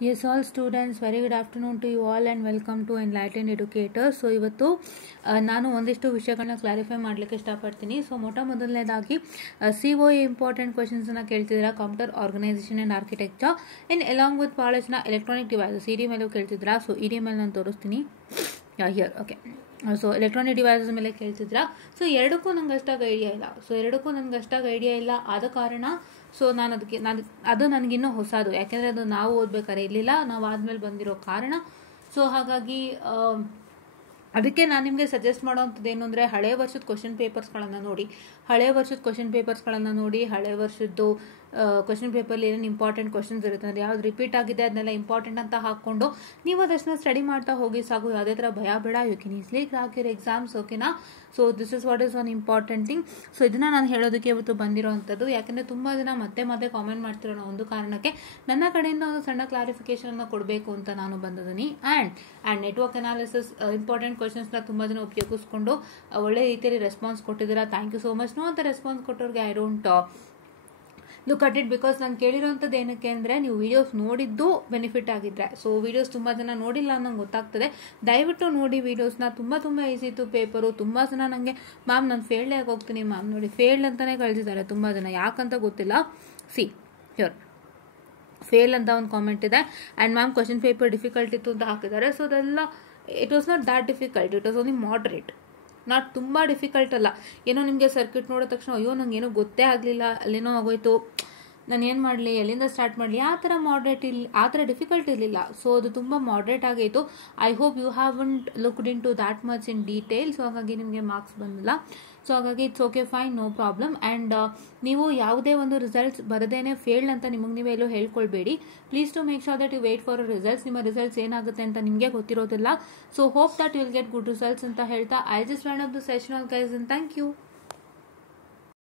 Yes, all students, very good afternoon to you all and welcome to Enlightened Educators. So ಇವತ್ತು ನಾನು ಒಂದಿಷ್ಟು ವಿಷಯಗಳನ್ನ clarify ಮಾಡಲಿಕ್ಕೆ ಇಷ್ಟಪಡ್ತೀನಿ. ಸೊ ಮೊದಲನೇದಾಗಿ COA ಇಂಪಾರ್ಟೆಂಟ್ ಕ್ವೆಶನ್ಸನ್ನು ಕೇಳ್ತಿದ್ದೀರಾ, computer organisation and architecture in along with ಭಾಳ ಜನ ಎಲೆಕ್ಟ್ರಾನಿಕ್ ಡಿವೈಸಸ್ ಇಡಿ ಮೇಲೂ ಕೇಳ್ತಿದ್ರಾ. ಸೊ ಇಡಿ ಮೇಲೆ ನಾನು ತೋರಿಸ್ತೀನಿ here. Okay, so electronic devices ಮೇಲೆ ಕೇಳ್ತಿದ್ರಾ. ಸೊ ಎರಡಕ್ಕೂ ನಂಗೆ ಅಷ್ಟಾಗಿ ಐಡಿಯಾ ಇಲ್ಲ. ಆದ ಕಾರಣ ಸೊ ಅದು ನನಗಿನ್ನೂ ಹೊಸದು, ಯಾಕೆಂದರೆ ಅದು ನಾವು ಓದ್ಬೇಕಾದ್ರೆ ಇರಲಿಲ್ಲ, ನಾವು ಆದಮೇಲೆ ಬಂದಿರೋ ಕಾರಣ. ಸೊ ಹಾಗಾಗಿ ಅದಕ್ಕೆ ನಾನು ನಿಮಗೆ ಸಜೆಸ್ಟ್ ಮಾಡೋವಂಥದ್ದು ಏನು ಅಂದರೆ, ಹಳೆಯ ವರ್ಷದ ಕ್ವಶನ್ ಪೇಪರ್ಸ್ಗಳನ್ನು ನೋಡಿ, ಹಳೆಯ ವರ್ಷದ್ದು ಕ್ವಶನ್ ಪೇಪರ್ಲಿ ಏನೇನು ಇಂಪಾರ್ಟೆಂಟ್ ಕ್ವಶನ್ಸ್ ಇರುತ್ತೆ ಅಂದರೆ ಯಾವ್ದು ರಿಪೀಟ್ ಆಗಿದೆ ಅದನ್ನೆಲ್ಲ ಇಂಪಾರ್ಟೆಂಟ್ ಅಂತ ಹಾಕ್ಕೊಂಡು ನೀವು ಅದಷ್ಟನ್ನ ಸ್ಟಡಿ ಮಾಡ್ತಾ ಹೋಗಿ ಸಾಕು. ಯಾವುದೇ ಥರ ಭಯ ಬೇಡ, you can easily crack your exams. ಓಕೆನಾ? So this is what is one important thing. So ಇದನ್ನು ನಾನು ಹೇಳೋದಕ್ಕೆ ಇವತ್ತು ಬಂದಿರೋವಂಥದ್ದು, ಯಾಕೆಂದರೆ ತುಂಬ ಜನ ಮತ್ತೆ ಕಾಮೆಂಟ್ ಮಾಡ್ತಿರೋ ಒಂದು ಕಾರಣಕ್ಕೆ ನನ್ನ ಕಡೆಯಿಂದ ಒಂದು ಸಣ್ಣ ಕ್ಲಾರಿಫಿಕೇಶನ್ ಕೊಡಬೇಕು ಅಂತ ನಾನು ಬಂದಿದ್ದೀನಿ. ಆ್ಯಂಡ್ ನೆಟ್ವರ್ಕ್ ಅನಾಲಿಸಿಸ್ ಇಂಪಾರ್ಟೆಂಟ್ ಕ್ವಶನ್ಸ್ನ ತುಂಬ ಜನ ಉಪಯೋಗಿಸ್ಕೊಂಡು ಒಳ್ಳೆ ರೀತಿಯಲ್ಲಿ ರೆಸ್ಪಾನ್ಸ್ ಕೊಟ್ಟಿದ್ದೀರಾ. Thank you so much. ಅಂತ ರೆಸ್ಪಾನ್ಸ್ ಕೊಟ್ಟವ್ರಿಗೆ I don't look at it, because ನಾನು ಕೇಳಿರೋಂಥದ್ದು ಏನಕ್ಕೆ ಅಂದರೆ ನೀವು ವೀಡಿಯೋಸ್ ನೋಡಿದ್ದು ಬೆನಿಫಿಟ್ ಆಗಿದ್ರೆ. ಸೊ ವೀಡಿಯೋಸ್ ತುಂಬ ಜನ ನೋಡಿಲ್ಲ ಅನ್ನೋಂಗೆ ಗೊತ್ತಾಗ್ತದೆ. ದಯವಿಟ್ಟು ನೋಡಿ ವೀಡಿಯೋಸ್ನ. ತುಂಬ ಈಸಿ ಇತ್ತು ಪೇಪರು. ತುಂಬ ಜನ ನನಗೆ ಮ್ಯಾಮ್ ನಾನು ಫೇಲ್ಡ್ ಆಗಿ ಹೋಗ್ತೀನಿ ಮ್ಯಾಮ್, ನೋಡಿ ಫೇಲ್ಡ್ ಅಂತಲೇ ಕಳಿಸಿದ್ದಾರೆ ತುಂಬ ಜನ, ಯಾಕಂತ ಗೊತ್ತಿಲ್ಲ. ಹಿಯರ್ ಫೇಲ್ ಅಂತ ಒಂದು ಕಾಮೆಂಟ್ ಇದೆ. And ma'am question paper difficult ಇತ್ತು ಅಂತ ಹಾಕಿದ್ದಾರೆ. ಸೊ ಅದೆಲ್ಲ it was not that difficult, it was only moderate, not ತುಂಬ ಡಿಫಿಕಲ್ಟ್ ಅಲ್ಲ. ಏನೋ ನಿಮಗೆ ಸರ್ಕ್ಯೂಟ್ ನೋಡಿದ ತಕ್ಷಣ ಅಯ್ಯೋ ನಂಗೆ ಏನೋ ಗೊತ್ತೇ ಆಗಲಿಲ್ಲ, ಅಲ್ಲೇನೋ ಆಗೋಯ್ತು, ನಾನು ಏನು ಮಾಡಲಿ, ಎಲ್ಲಿಂದ ಸ್ಟಾರ್ಟ್ ಮಾಡಲಿ, ಆ ಥರ ಡಿಫಿಕಲ್ಟ್ ಇರಲಿಲ್ಲ. ಸೊ ಅದು ತುಂಬ ಮಾಡ್ರೇಟ್ ಆಗಿತ್ತು. I hope you haven't looked in to that much in detail. So ಹಾಗಾಗಿ ನಿಮಗೆ ಮಾರ್ಕ್ಸ್ ಬಂದಿಲ್ಲ. ಸೊ ಹಾಗಾಗಿ it's okay, fine, no problem. And ನೀವು ಯಾವುದೇ ಒಂದು ರಿಸಲ್ಟ್ಸ್ ಬರದೇನೆ ಫೇಲ್ಡ್ ಅಂತ ನಿಮಗೆ ನೀವೇ ಎಲ್ಲೂ ಹೇಳ್ಕೊಳ್ಬೇಡಿ. Please to make sure that you wait for results. ನಿಮ್ಮ ರಿಸಲ್ಟ್ಸ್ ಏನಾಗುತ್ತೆ ಅಂತ ನಿಮಗೆ ಗೊತ್ತಿರೋದಿಲ್ಲ. So hope that you will get good results ಅಂತ ಹೇಳ್ತಾ I just run up the session all guys, and thank you.